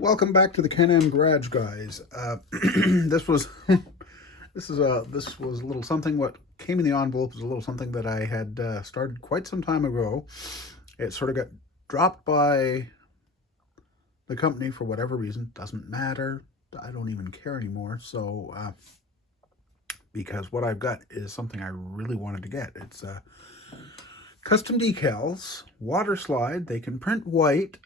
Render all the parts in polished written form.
Welcome back to the Can-Am Garage, guys. This was this was a little something. What came in the envelope was a little something that I had started quite some time ago. It sort of got dropped by the company for whatever reason. Doesn't matter. I don't even care anymore. So because what I've got is something I really wanted to get. It's custom decals, water slide. They can print white.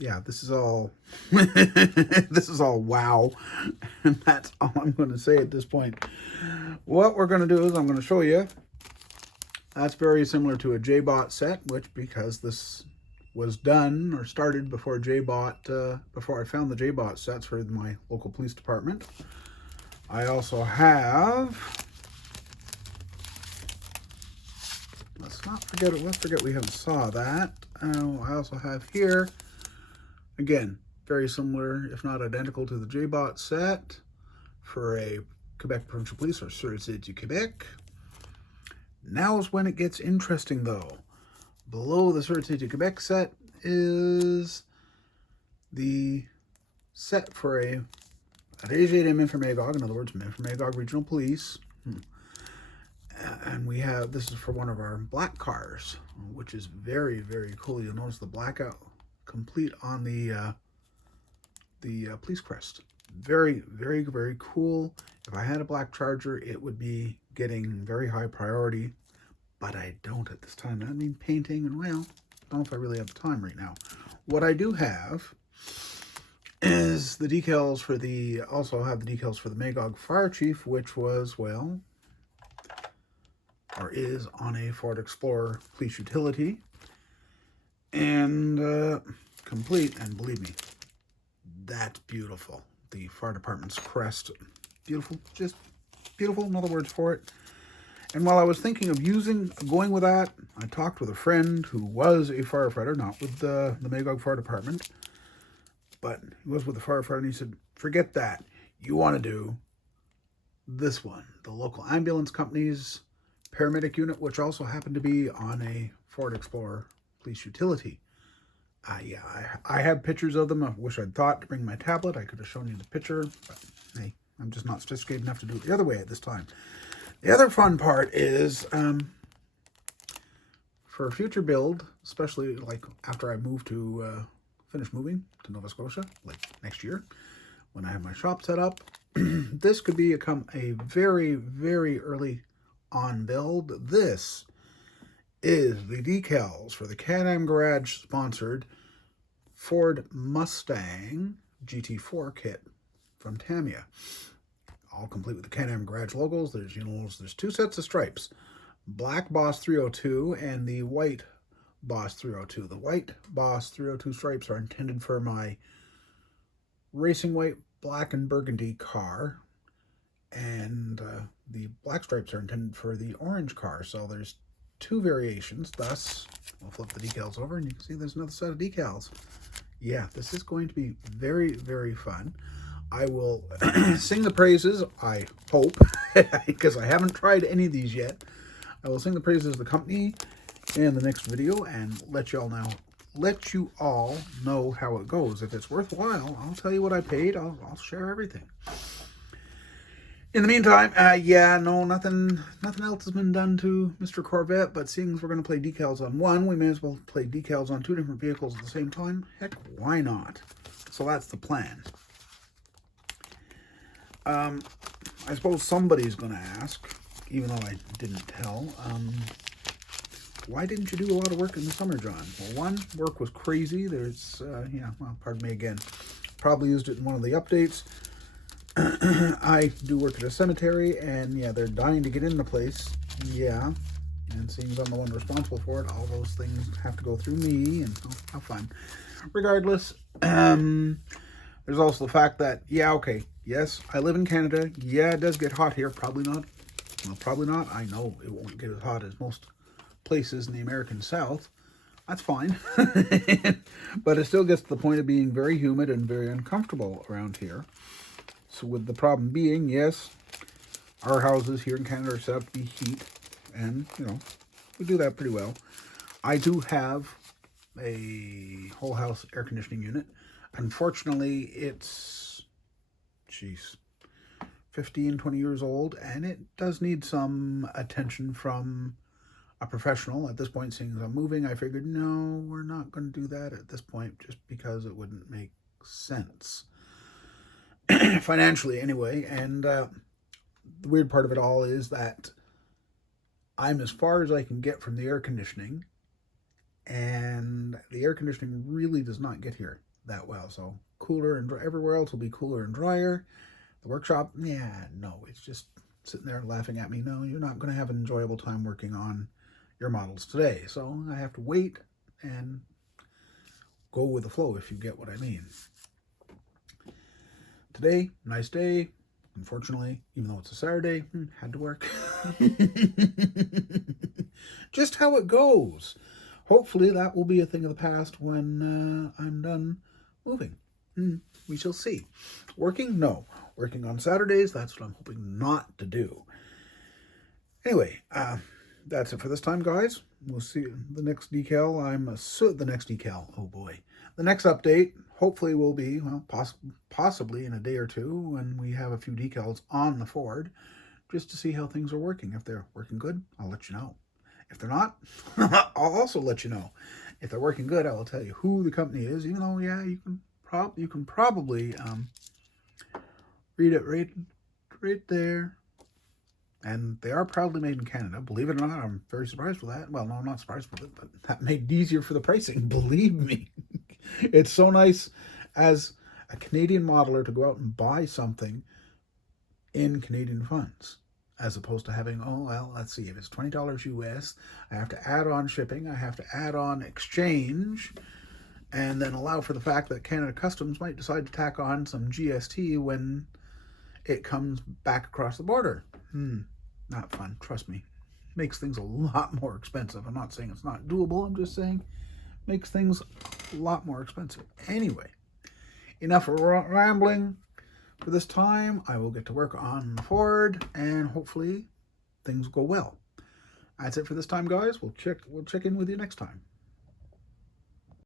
Yeah, this is all this is all wow, and that's all I'm going to say at this point. What we're going to do is I'm going to show you. That's very similar to a JBot set, which because this was done or started before before I found the JBot sets for my local police department. I also have. Let's not forget it. Let's forget we haven't saw that. I also have here. Again, very similar, if not identical, to the JBot set for a Quebec Provincial Police or Service du Québec. Now is when it gets interesting, though. Below the Service du Québec set is the set for a Régime for Magog, in other words, for Magog Regional Police. And we have, this is for one of our black cars, which is very, very cool. You'll notice the blackout complete on the police crest. Very, very, very cool. If I had a black Charger, it would be getting very high priority, but I don't at this time. I mean, painting, and well, I don't know if I really have the time right now. What I do have is the decals for the, also have the decals for the Magog Fire Chief, which was, well, or is on a Ford Explorer police utility. And complete, and believe me, that's beautiful. The fire department's crest, beautiful, just beautiful, in other words for it. And while I was thinking of going with that, I talked with a friend who was a firefighter, not with the Magog Fire Department, but he was with the firefighter, and he said, forget that. You want to do this one, the local ambulance company's paramedic unit, which also happened to be on a Ford Explorer police utility. Yeah, I have pictures of them. I wish I'd thought to bring my tablet. I could have shown you the picture, but hey, I'm just not sophisticated enough to do it the other way at this time. The other fun part is for a future build, especially like after I move to finish moving to Nova Scotia, like next year, when I have my shop set up, this could become a very, very early on build. This is the decals for the Can-Am Garage sponsored Ford Mustang GT4 kit from Tamiya. All complete with the Can-Am Garage logos. There's two sets of stripes. Black Boss 302 and the white Boss 302. The white Boss 302 stripes are intended for my racing white, black, and burgundy car. And the black stripes are intended for the orange car. So there's two variations. Thus, I'll flip the decals over and you can see there's another set of decals. Yeah, this is going to be very, very fun. I will sing the praises, I hope, because I haven't tried any of these yet. I will sing the praises of the company in the next video and let you all know how it goes. If it's worthwhile, I'll tell you what I paid. I'll share everything. In the meantime, yeah, no, nothing else has been done to Mr. Corvette, but seeing as we're going to play decals on one, we may as well play decals on two different vehicles at the same time. Heck, why not? So that's the plan. I suppose somebody's going to ask, even though I didn't tell, why didn't you do a lot of work in the summer, John? Well, one, work was crazy. There's, yeah, well, pardon me again. Probably used it in one of the updates. I do work at a cemetery, and yeah, they're dying to get in the place. Yeah, and seeing as I'm the one responsible for it, all those things have to go through me, and oh, how fun. Regardless, there's also the fact that, yeah, okay, yes, I live in Canada. Yeah, it does get hot here. Probably not. Well, probably not. I know it won't get as hot as most places in the American South. That's fine. But it still gets to the point of being very humid and very uncomfortable around here. So with the problem being, yes, our houses here in Canada are set up to be heat, and, you know, we do that pretty well. I do have a whole house air conditioning unit. Unfortunately, it's, geez, 15, 20 years old, and it does need some attention from a professional. At this point, seeing as I'm moving, I figured, no, we're not going to do that at this point, just because it wouldn't make sense. Financially, anyway. And the weird part of it all is that I'm as far as I can get from the air conditioning, and the air conditioning really does not get here that well. So cooler and everywhere else will be cooler and drier. The workshop, yeah, no, it's just sitting there laughing at me. No, you're not going to have an enjoyable time working on your models today. So I have to wait and go with the flow, if you get what I mean. Today, nice day. Unfortunately, even though it's a Saturday, had to work. Just how it goes. Hopefully that will be a thing of the past when I'm done moving. We shall see. Working? No. Working on Saturdays, that's what I'm hoping not to do. Anyway, that's it for this time, guys. We'll see the next decal. The next decal. Oh boy. The next update hopefully will be, well, possibly in a day or two when we have a few decals on the Ford, just to see how things are working. If they're working good, I'll let you know. If they're not, I'll also let you know. If they're working good, I will tell you who the company is. Even though, yeah, you can probably read it right there. And they are proudly made in Canada. Believe it or not, I'm very surprised with that. Well, no, I'm not surprised with it, but that made it easier for the pricing. Believe me. It's so nice as a Canadian modeler to go out and buy something in Canadian funds, as opposed to having, oh, well, let's see, if it's $20 US, I have to add on shipping, I have to add on exchange, and then allow for the fact that Canada Customs might decide to tack on some GST when it comes back across the border. Not fun, trust me. Makes things a lot more expensive. I'm not saying it's not doable, I'm just saying makes things a lot more expensive. Anyway, enough rambling for this time. I will get to work on the Ford, and hopefully things go well. That's it for this time, guys. We'll check in with you next time.